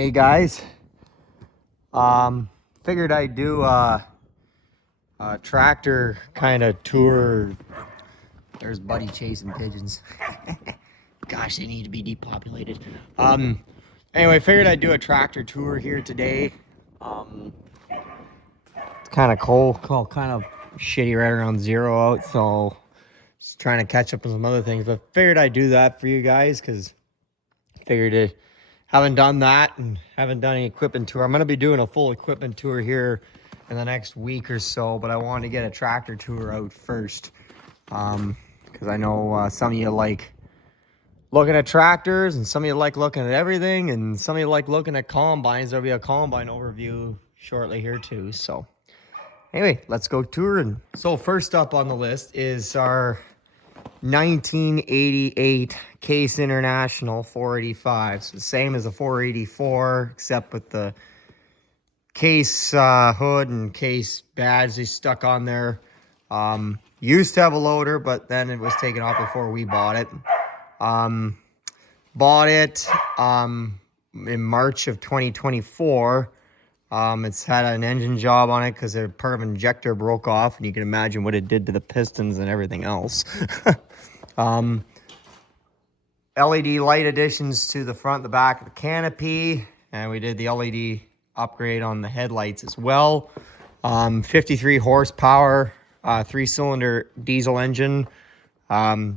Hey guys, figured I'd do a tractor kind of tour. There's Buddy chasing pigeons. Gosh, they need to be depopulated. Anyway, figured I'd do a tractor tour here today. It's kind of cold, kind of shitty right around 0 out, so just trying to catch up on some other things. But figured I'd do that for you guys because figured it. Haven't done that and haven't done any equipment tour. I'm going to be doing a full equipment tour here in the next week or so, but I wanted to get a tractor tour out first because I know some of you like looking at tractors and some of you like looking at everything and some of you like looking at combines. There'll be a combine overview shortly here too. So anyway, let's go touring. So first up on the list is our 1988 Case International 485. So the same as a 484, except with the Case hood and Case badge they stuck on there. Used to have a loader, but then it was taken off before we bought it. Bought it in March of 2024. It's had an engine job on it because a part of an injector broke off, and you can imagine what it did to the pistons and everything else. LED light additions to the front and the back of the canopy, and we did the LED upgrade on the headlights as well. 53 horsepower, 3-cylinder diesel engine. I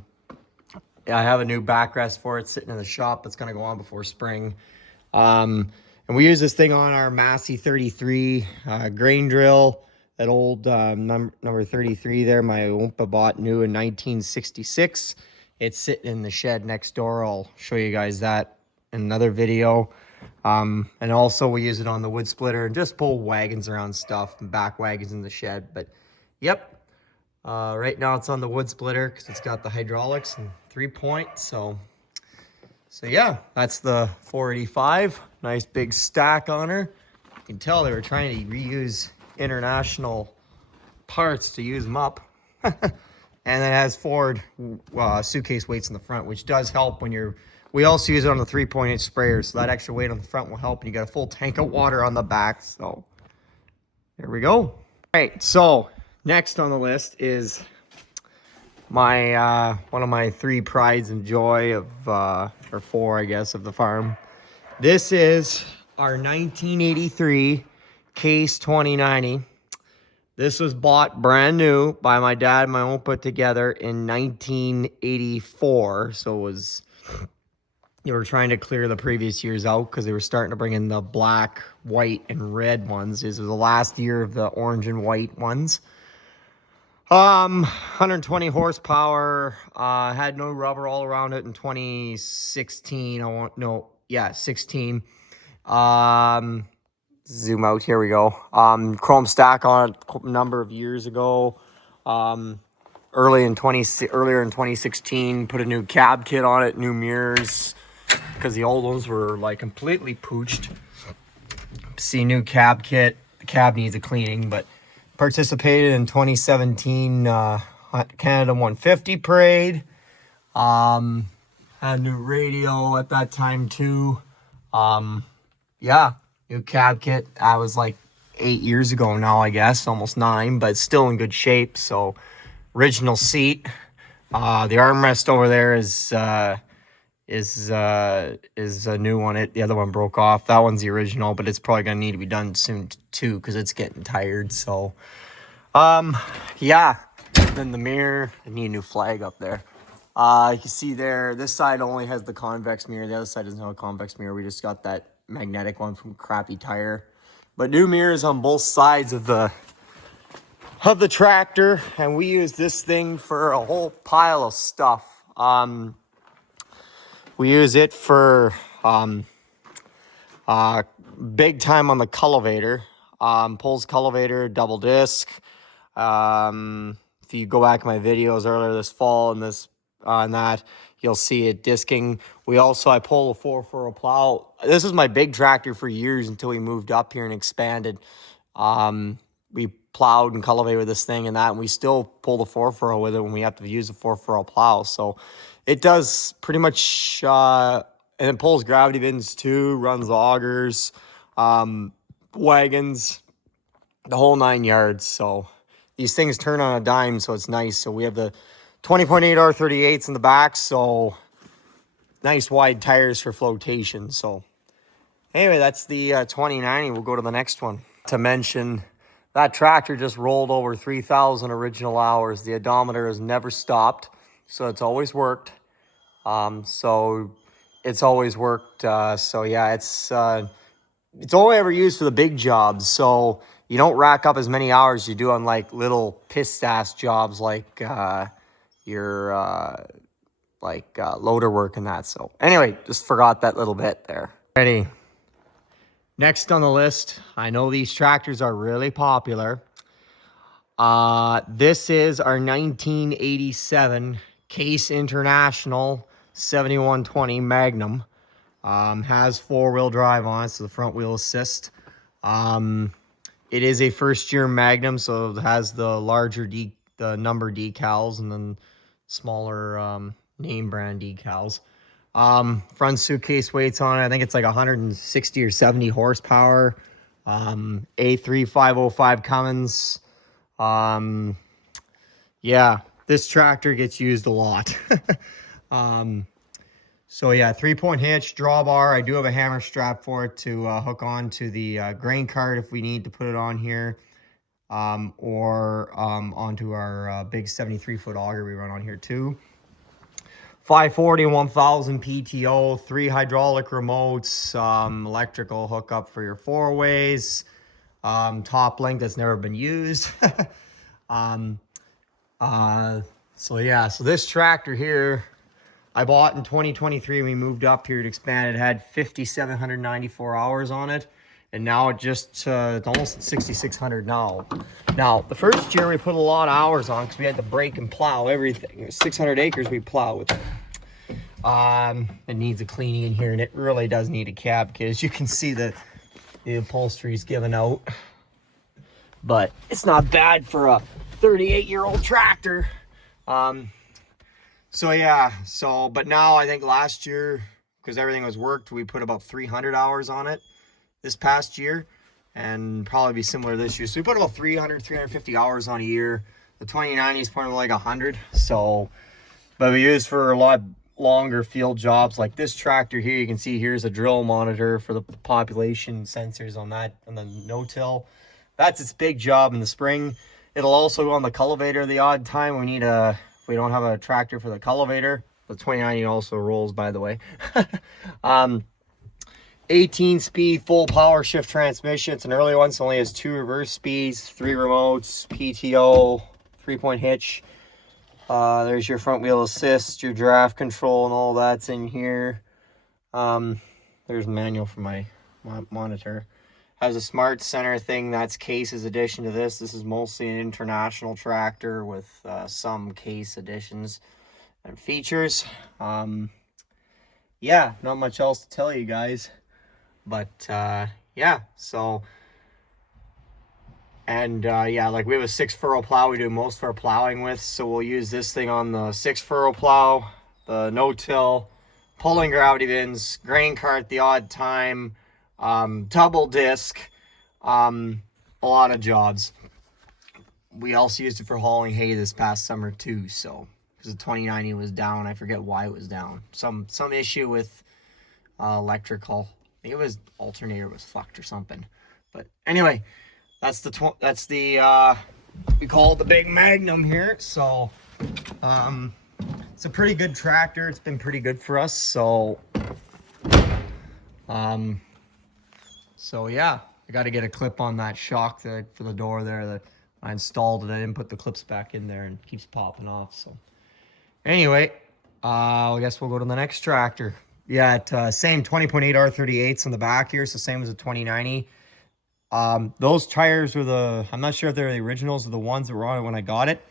have a new backrest for it sitting in the shop that's going to go on before spring. And we use this thing on our Massey 33 grain drill. That old number 33 there, my Oompa bought new in 1966. It's sitting in the shed next door. I'll show you guys that in another video. And also we use it on the wood splitter and just pull wagons around stuff and back wagons in the shed. But yep, right now it's on the wood splitter because it's got the hydraulics and 3-point. So yeah, that's the 485. Nice big stack on her. You can tell they were trying to reuse international parts to use them up. And it has Ford suitcase weights in the front, which does help when you're... We also use it on the 3-point inch sprayer, so that extra weight on the front will help, and you got a full tank of water on the back. So there we go. All right, so next on the list is my one of my 3 prides and joy of or 4, I guess, of the farm. This is our 1983 Case 2090. This was bought brand new by my dad and my Oompa together in 1984. So it was, they were trying to clear the previous years out because they were starting to bring in the black, white, and red ones. This was the last year of the orange and white ones. 120 horsepower, had no rubber all around it in 2016. 16. Zoom out, here we go. Chrome stack on it a number of years ago. Earlier in 2016, put a new cab kit on it, new mirrors, because the old ones were like completely pooched. See, new cab kit. The cab needs a cleaning, but participated in 2017 Canada 150 parade. Had a new radio at that time too. Yeah, new cab kit. That was like 8 years ago now, I guess, almost 9, but still in good shape. So original seat. The armrest over there is a new one. The other one broke off. That one's the original, but it's probably gonna need to be done soon too because it's getting tired. So yeah, then the mirror, I need a new flag up there. You can see there, this side only has the convex mirror. The other side doesn't have a convex mirror. We just got that magnetic one from Crappy Tire. But new mirrors on both sides of the tractor, and we use this thing for a whole pile of stuff. We use it for big time on the cultivator. Pulls cultivator, double disc. If you go back in my videos earlier this fall and this on that, you'll see it disking. I pull a 4-furrow plow. This is my big tractor for years until we moved up here and expanded. We plowed and cultivated with this thing and that, and we still pull the 4-furrow with it when we have to use a 4-furrow plow. So it does pretty much And it pulls gravity bins too, runs augers, wagons, the whole 9 yards. So these things turn on a dime, so it's nice. So we have the 20.8 R38s in the back, so nice wide tires for flotation. So anyway, that's the 2090. We'll go to the next one. To mention, that tractor just rolled over 3,000 original hours. The odometer has never stopped, so it's always worked. So yeah, it's only ever used for the big jobs. So you don't rack up as many hours you do on like little piss-ass jobs like your loader work and that. So anyway, just forgot that little bit there. Ready. Next on the list, I know these tractors are really popular. This is our 1987 Case International 7120 Magnum. Has four-wheel drive on it, so the front wheel assist. It is a first-year Magnum, so it has the larger the number decals and then smaller name brand decals. Front suitcase weights on it, I think it's like 160 or 70 horsepower. A3505 Cummins. Yeah, this tractor gets used a lot. So yeah, 3-point hitch, drawbar. I do have a hammer strap for it to hook on to the grain cart if we need to put it on here. Or onto our big 73-foot auger we run on here too. 540 and 1000 PTO, 3 hydraulic remotes, electrical hookup for your four-ways, top link that's never been used. So yeah, so this tractor here, I bought in 2023. We moved up here to expand. It had 5,794 hours on it. And now it just, it's almost 6,600 now. Now, the first year we put a lot of hours on because we had to break and plow everything. It was 600 acres we plow with it. It needs a cleaning in here, and it really does need a cab, because you can see the upholstery's giving out. But it's not bad for a 38-year-old tractor. So yeah, but now I think last year, because everything was worked, we put about 300 hours on it this past year, and probably be similar this year. So we put about 350 hours on a year. The 2090 is probably like 100. So, but we use for a lot longer field jobs like this tractor here. You can see here's a drill monitor for the population sensors on that, and the no-till. That's its big job in the spring. It'll also go on the cultivator the odd time. If we don't have a tractor for the cultivator. The 2090 also rolls, by the way. 18-speed full power shift transmission. It's an early one, so only has 2 reverse speeds, 3 remotes, PTO, 3-point hitch. There's your front wheel assist, your draft control, and all that's in here. There's a manual for my monitor. Has a smart center thing. That's Case's addition to this. This is mostly an international tractor with some Case additions and features. Yeah, not much else to tell you guys. But yeah, so, and yeah, like we have a 6-furrow plow we do most of our plowing with, so we'll use this thing on the 6-furrow plow, the no-till, pulling gravity bins, grain cart the odd time, double disc, a lot of jobs. We also used it for hauling hay this past summer too, so, because the 2090 was down. I forget why it was down. Some issue with electrical. I think it was alternator was fucked or something. But anyway, that's the we call it the big Magnum here. So it's a pretty good tractor. It's been pretty good for us. So yeah, I got to get a clip on that shock for the door there that I installed it. I didn't put the clips back in there and it keeps popping off. So anyway, I guess we'll go to the next tractor. Yeah, same 20.8 R38s on the back here, so same as the 2090. Those tires are I'm not sure if they're the originals or the ones that were on it when I got it.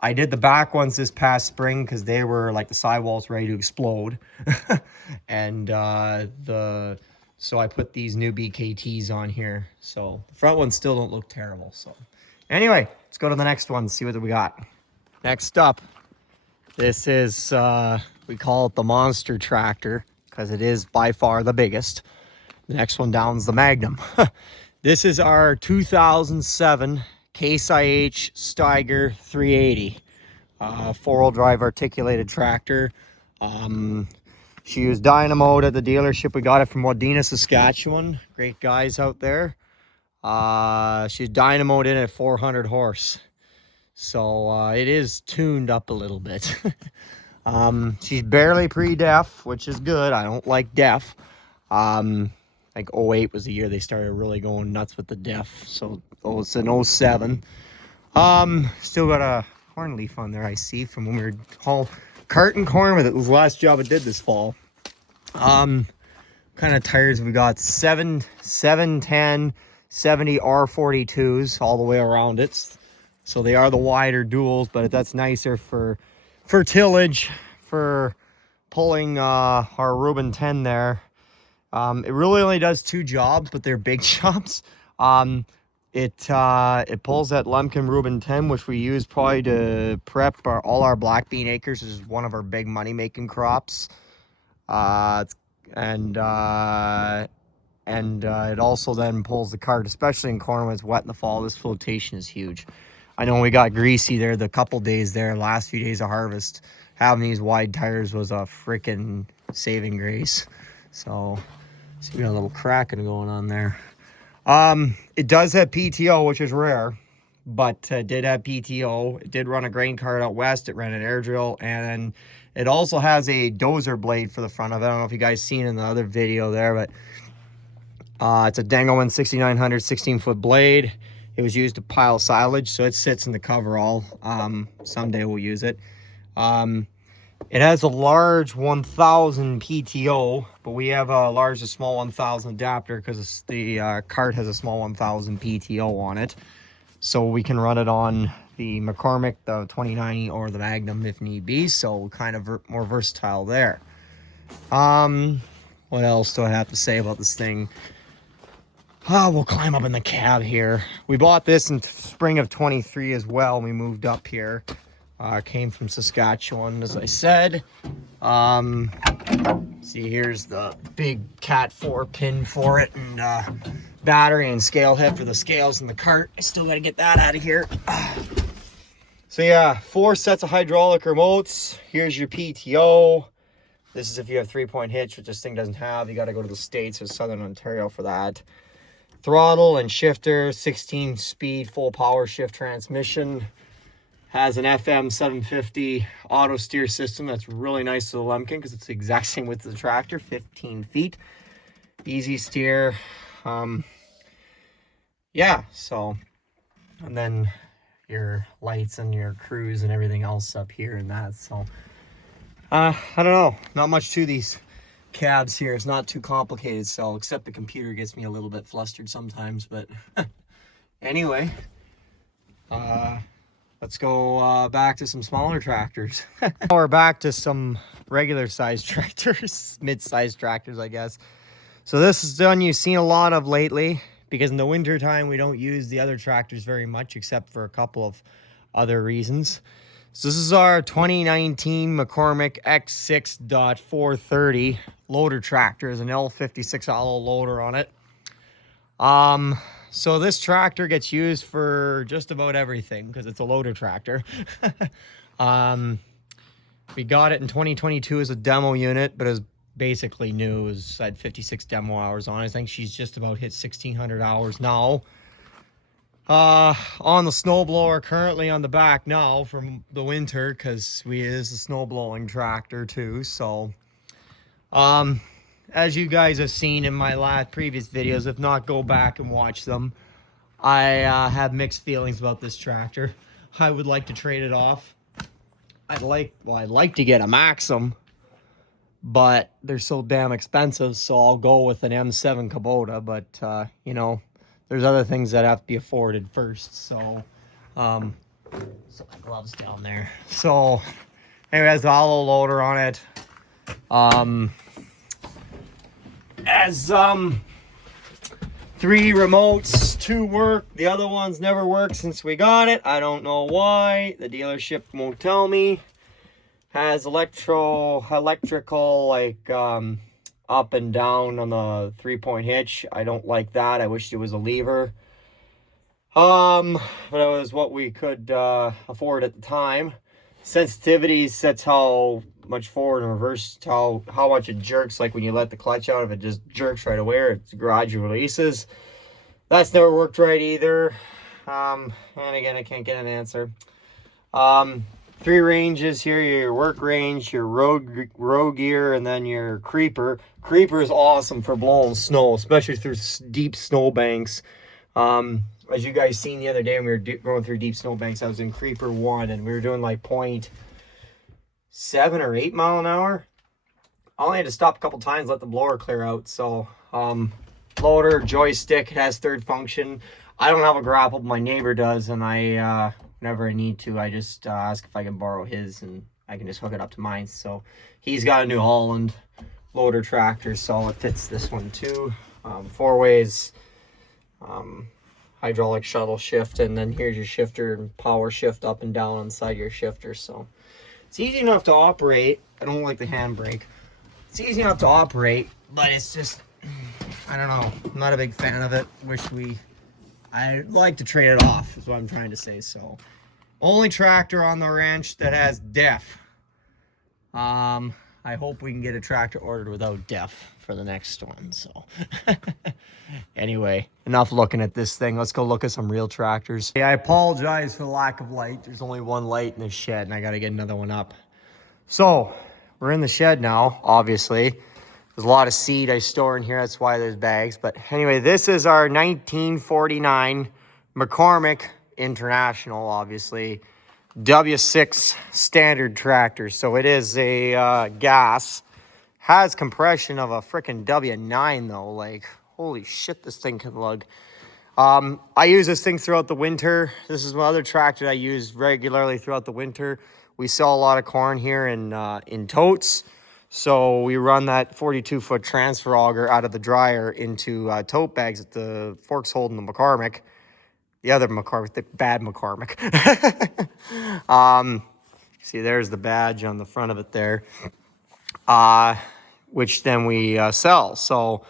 I did the back ones this past spring because they were like the sidewalls ready to explode. And so I put these new BKTs on here. So the front ones still don't look terrible. So anyway, let's go to the next one, see what we got. Next up, this is, we call it the monster tractor. because it is by far the biggest. The next one down is the Magnum. This is our 2007 Case IH Steiger 380. Four-wheel drive articulated tractor. She was dynamoed at the dealership. We got it from Wadena, Saskatchewan. Great guys out there. She's dynamoed in at 400 horse. So it is tuned up a little bit. She's barely pre-def, which is good. I don't like def. Like 08 was the year they started really going nuts with the def. So it's an 07. Still got a corn leaf on there, I see, from when we were carting corn with it. It was the last job I did this fall. Kind of tires we got 710 70 R42s all the way around it. So they are the wider duals, but that's nicer for tillage, for pulling our Reuben 10 there. It really only does two jobs, but they're big jobs. It pulls that Lemken Reuben 10, which we use probably to prep all our black bean acres. This is one of our big money-making crops. And it also then pulls the cart, especially in corn when it's wet in the fall. This flotation is huge. I know we got greasy there the couple days there, last few days of harvest. Having these wide tires was a freaking saving grace. So we got a little cracking going on there. It does have PTO, which is rare, but it did have PTO. It did run a grain cart out west. It ran an air drill, and it also has a dozer blade for the front of it. I don't know if you guys seen in the other video there, but it's a Dangelman 6900 16-foot blade. It was used to pile silage, so it sits in the coverall. Someday we'll use it. It has a large 1000 PTO, but we have a large to small 1000 adapter because the cart has a small 1000 PTO on it. So we can run it on the McCormick, the 2090, or the Magnum if need be. So kind of more versatile there. What else do I have to say about this thing? We'll climb up in the cab here. We bought this in spring of 23 as well. We moved up here. Came from Saskatchewan, as I said. See, here's the big Cat 4 pin for it, and battery and scale head for the scales in the cart. I still got to get that out of here. So yeah, 4 sets of hydraulic remotes. Here's your PTO. This is if you have 3-point hitch, which this thing doesn't have. You got to go to the States or Southern Ontario for that. Throttle and shifter, 16-speed full power shift transmission. Has an FM 750 auto steer system that's really nice to the Lemken because it's the exact same width as the tractor, 15 feet. Easy steer. Yeah, so, and then your lights and your cruise and everything else up here and that. So, I don't know. Not much to these cabs here. It's not too complicated, so, except the computer gets me a little bit flustered sometimes, but anyway, let's go back to some smaller tractors. We're back to some regular sized tractors, mid-sized tractors, I guess. So this is one you've seen a lot of lately, because in the winter time we don't use the other tractors very much, except for a couple of other reasons. So this is our 2019 McCormick X6 430 loader tractor. There's an L56 hollow loader on it. So this tractor gets used for just about everything because it's a loader tractor. We got it in 2022 as a demo unit, but it was basically new. It had 56 demo hours on it. I think she's just about hit 1,600 hours now. On the snowblower currently on the back now from the winter because it is a snow blowing tractor too. So, as you guys have seen in my previous videos, if not, go back and watch them. I have mixed feelings about this tractor. I would like to trade it off. I'd like to get a Maxim, but they're so damn expensive, so I'll go with an M7 Kubota. But you know, there's other things that have to be afforded first. So, so my gloves down there. So, anyway, it has the hollow loader on it. As 3 remotes, 2 work. The other ones never worked since we got it. I don't know why. The dealership won't tell me. Has electrical, like, up and down on the 3-point hitch. I don't like that. I wish it was a lever. But it was what we could afford at the time. Sensitivities, that's how much forward and reverse, how much it jerks. Like when you let the clutch out, if it just jerks right away, or it's gradual releases. That's never worked right either. And again, I can't get an answer. 3 ranges here: your work range, your road gear, and then your creeper. Creeper is awesome for blowing snow, especially through deep snow banks. As you guys seen the other day when we were going through deep snow banks, I was in creeper 1 and we were doing like 0.7 or 8 mile an hour. I only had to stop a couple times, let the blower clear out. So loader, joystick, it has 3rd function. I don't have a grapple, but my neighbor does, and I whenever I need to, I just ask if I can borrow his, and I can just hook it up to mine. So he's got a New Holland loader tractor, so it fits this one too. 4 ways, hydraulic shuttle shift, and then here's your shifter and power shift up and down inside your shifter. So it's easy enough to operate. I don't like the handbrake. It's easy enough to operate, but it's just, I don't know, I'm not a big fan of it. I'd like to trade it off, is what I'm trying to say. So only tractor on the ranch that has DEF. I hope we can get a tractor ordered without DEF for the next one. So anyway, enough looking at this thing. Let's go look at some real tractors. Yeah, I apologize for the lack of light. There's only one light in the shed, and I got to get another one up. So we're in the shed now, obviously. There's a lot of seed I store in here. That's why there's bags. But anyway, this is our 1949 McCormick International, obviously, W6 standard tractor. So it is a gas. Has compression of a freaking W9 though. Like, holy shit, this thing can lug. I use this thing throughout the winter. This is my other tractor I use regularly throughout the winter. We sell a lot of corn here in totes. So we run that 42-foot transfer auger out of the dryer into tote bags that the fork's holding the McCormick. The other McCormick, the bad McCormick. See, there's the badge on the front of it there, which then we sell. So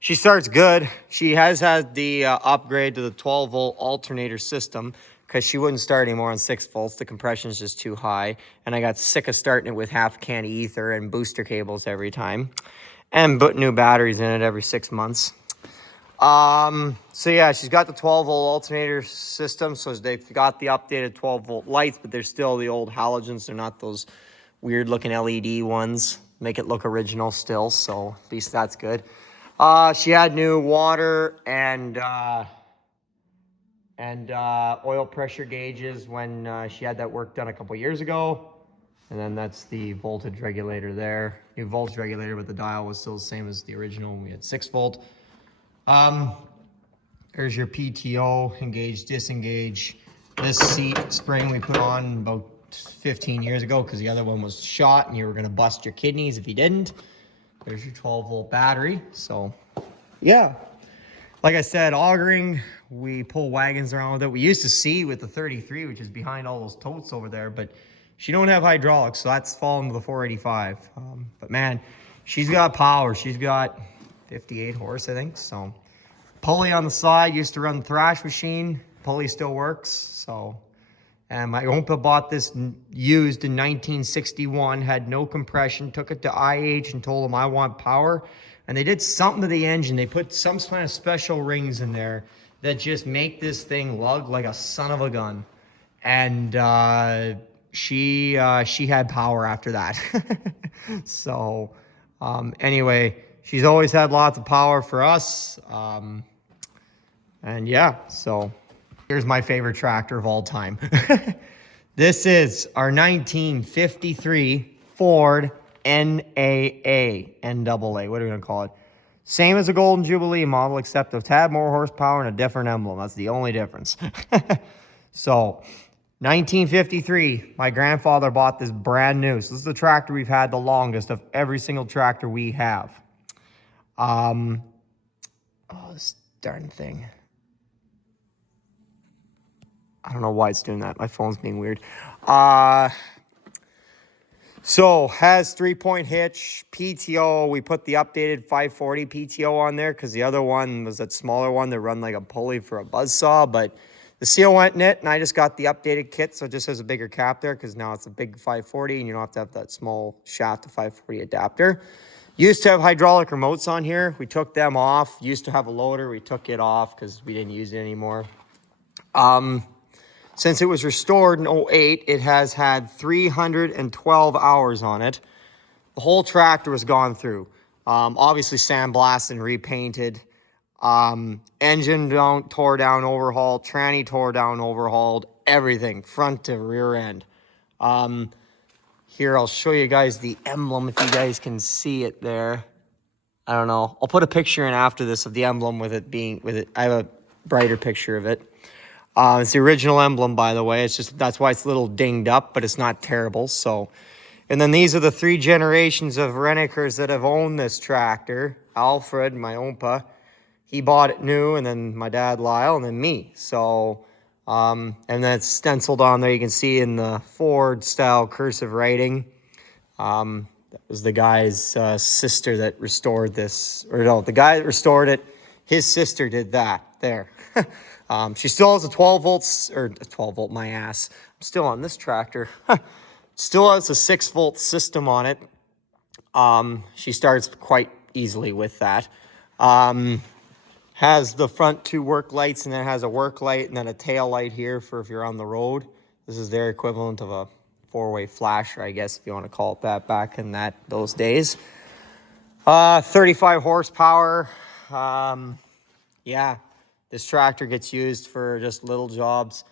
she starts good. She has had the upgrade to the 12-volt alternator system because she wouldn't start anymore on 6 volts. The compression is just too high. And I got sick of starting it with half a can of ether and booster cables every time. And put new batteries in it every 6 months. So yeah, she's got the 12-volt alternator system. So they've got the updated 12-volt lights, but they're still the old halogens. They're not those weird-looking LED ones. Make it look original still, so at least that's good. She had new water and oil pressure gauges when she had that work done a couple years ago. And then that's the voltage regulator there. New voltage regulator, but the dial was still the same as the original when we had 6 volt. There's your PTO, engage, disengage. This seat spring we put on about 15 years ago because the other one was shot and you were going to bust your kidneys if you didn't. There's your 12-volt battery. So yeah, like I said, augering, we pull wagons around with it. We used to see with the 33, which is behind all those totes over there, but she don't have hydraulics, so that's fallen to the 485. But man, she's got power. She's got 58 horse, I think. So pulley on the side, used to run the thrash machine. Pulley still works. So, and my uncle bought this used in 1961, had no compression, took it to IH and told them I want power. And they did something to the engine. They put some kind of special rings in there that just make this thing lug like a son of a gun. And she had power after that. So anyway, she's always had lots of power for us. And yeah, so here's my favorite tractor of all time. This is our 1953 Ford NAA, what are we gonna call it? Same as a Golden Jubilee model, except a tad more horsepower and a different emblem. That's the only difference. So 1953, my grandfather bought this brand new. So this is the tractor we've had the longest of every single tractor we have. Oh, this darn thing. I don't know why it's doing that. My phone's being weird. So has 3-point hitch, PTO. We put the updated 540 PTO on there because the other one was that smaller one that run like a pulley for a buzzsaw, but the seal went in it, and I just got the updated kit, so it just has a bigger cap there because now it's a big 540 and you don't have to have that small shaft to 540 adapter. Used to have hydraulic remotes on here. We took them off. Used to have a loader. We took it off because we didn't use it anymore. Since it was restored in 08, it has had 312 hours on it. The whole tractor was gone through. Obviously sandblasted and repainted. Engine tore down, overhauled. Tranny tore down, overhauled. Everything, front to rear end. Here, I'll show you guys the emblem if you guys can see it there. I don't know. I'll put a picture in after this of the emblem with it. I have a brighter picture of it. It's the original emblem, by the way. It's just, that's why it's a little dinged up, but it's not terrible. So, and then these are the 3 generations of Rennickers that have owned this tractor. Alfred, my Oompa, he bought it new, and then my dad, Lyle, and then me. So, and then it's stenciled on there. You can see in the Ford style cursive writing. That was the guy's sister that restored this, or no, the guy that restored it, his sister did that there. She still has a 12 volts, or 12 volt, my ass. I'm still on this tractor. Still has a 6 volt system on it. She starts quite easily with that. Has the front 2 work lights, and then has a work light and then a tail light here for if you're on the road. This is their equivalent of a 4-way flasher, I guess, if you want to call it that, back in those days. 35 horsepower. Yeah, this tractor gets used for just little jobs.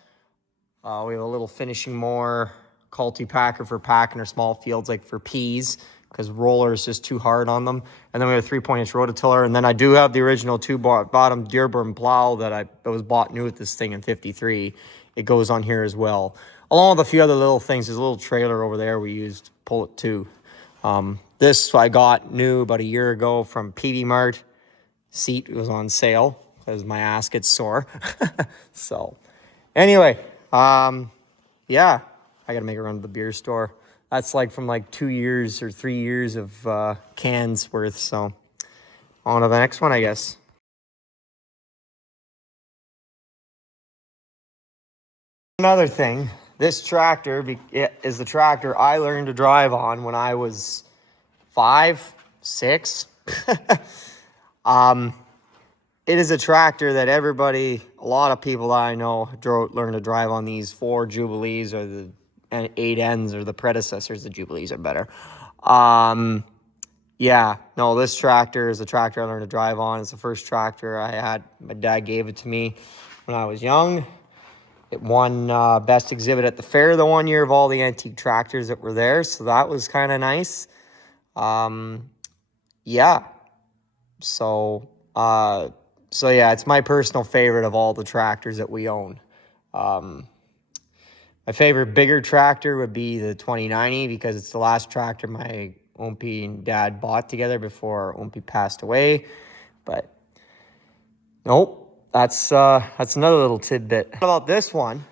We have a little finishing mower, cultipacker for packing or small fields, like for peas, because roller is just too hard on them. And then we have a 3-point inch rototiller. And then I do have the original 2-bottom Dearborn plow that was bought new with this thing in 53. It goes on here as well, along with a few other little things. There's a little trailer over there we used to pull it too. This I got new about a year ago from PV Mart. Seat was on sale because my ass gets sore. So anyway, yeah, I gotta make a run to the beer store. That's like from like 2 years or 3 years of cans worth. So on to the next one, I guess. Another thing, this tractor is the tractor I learned to drive on when I was 5, 6. It is a tractor that a lot of people that I know learned to drive on. These 4 Jubilees or the 8Ns or the predecessors. The Jubilees are better. Yeah, no, this tractor is a tractor I learned to drive on. It's the first tractor I had. My dad gave it to me when I was young. It won best exhibit at the fair the one year of all the antique tractors that were there. So that was kind of nice. Yeah. So yeah, it's my personal favorite of all the tractors that we own. My favorite bigger tractor would be the 2090 because it's the last tractor my Oompy and Dad bought together before Oompy passed away. But nope, that's another little tidbit. What about this one?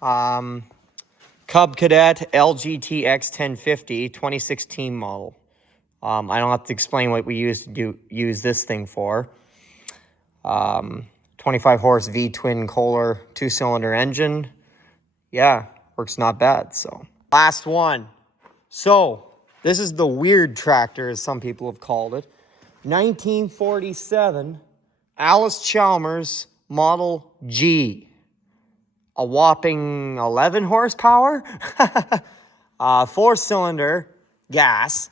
Cub Cadet LGTX 1050 2016 model. I don't have to explain what we use this thing for. 25 horse V-twin Kohler 2-cylinder engine. Yeah, works not bad. So last one. So this is the weird tractor, as some people have called it. 1947 Allis-Chalmers Model G. A whopping 11 horsepower. 4-cylinder gas.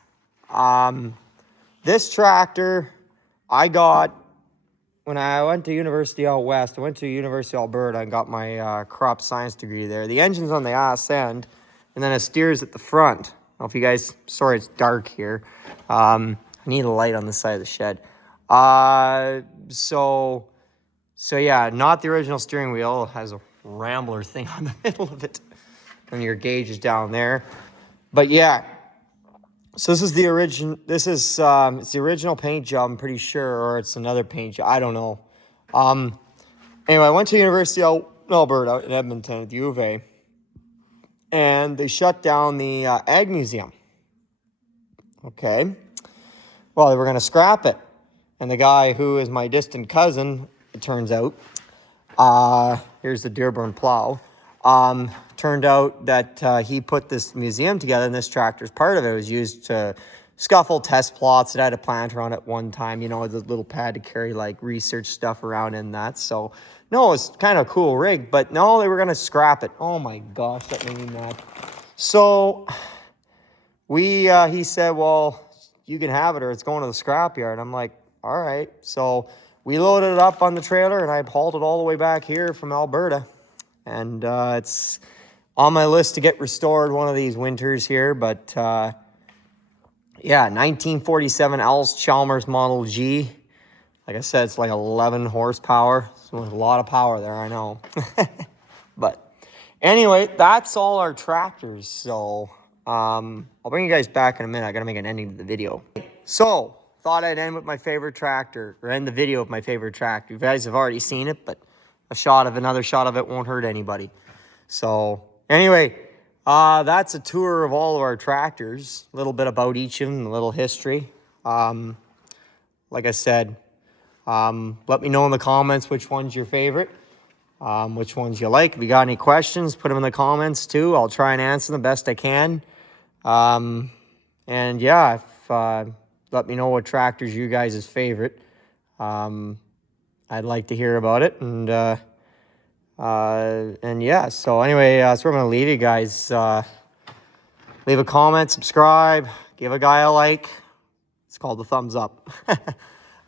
This tractor I got when I went to University out west. I went to University of Alberta and got my crop science degree there. The engine's on the ass end, and then it steers at the front. I don't know if you guys, sorry it's dark here. I need a light on the side of the shed. So yeah, not the original steering wheel. It has a rambler thing on the middle of it, and your gauge is down there. But yeah. So this is the original. This is it's the original paint job, I'm pretty sure, or it's another paint job. I don't know. Anyway, I went to University of Alberta in Edmonton at the U of A, and they shut down the Ag Museum. Okay. Well, they were going to scrap it. And the guy who is my distant cousin, it turns out, here's the Dearborn plow, turned out that he put this museum together, and this tractor's part of it. It was used to scuffle test plots. It had a planter on it one time, you know, the little pad to carry like research stuff around in that. So, no, it's kind of a cool rig, but no, they were going to scrap it. Oh my gosh, that made me mad. So, he said, well, you can have it or it's going to the scrapyard. I'm like, all right. So we loaded it up on the trailer and I hauled it all the way back here from Alberta. And it's on my list to get restored one of these winters here. But yeah, 1947 Allis-Chalmers Model G. Like I said, it's like 11 horsepower. So there's a lot of power there, I know. But anyway, that's all our tractors. So I'll bring you guys back in a minute. I got to make an ending to the video. So, thought I'd end with my favorite tractor, or end the video with my favorite tractor. You guys have already seen it, but another shot of it won't hurt anybody. So, anyway, that's a tour of all of our tractors. A little bit about each of them, a little history. Like I said, let me know in the comments which one's your favorite. Which ones you like. If you got any questions, put them in the comments too. I'll try and answer them best I can. And yeah, let me know what tractor's you guys' favorite. I'd like to hear about it. And yeah, so anyway, that's where I'm going to leave you guys. Leave a comment, subscribe, give a guy a like. It's called the thumbs up.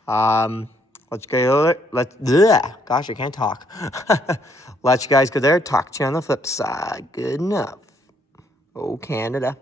Gosh, I can't talk. Let you guys go there. Talk to you on the flip side. Good enough. Oh, Canada.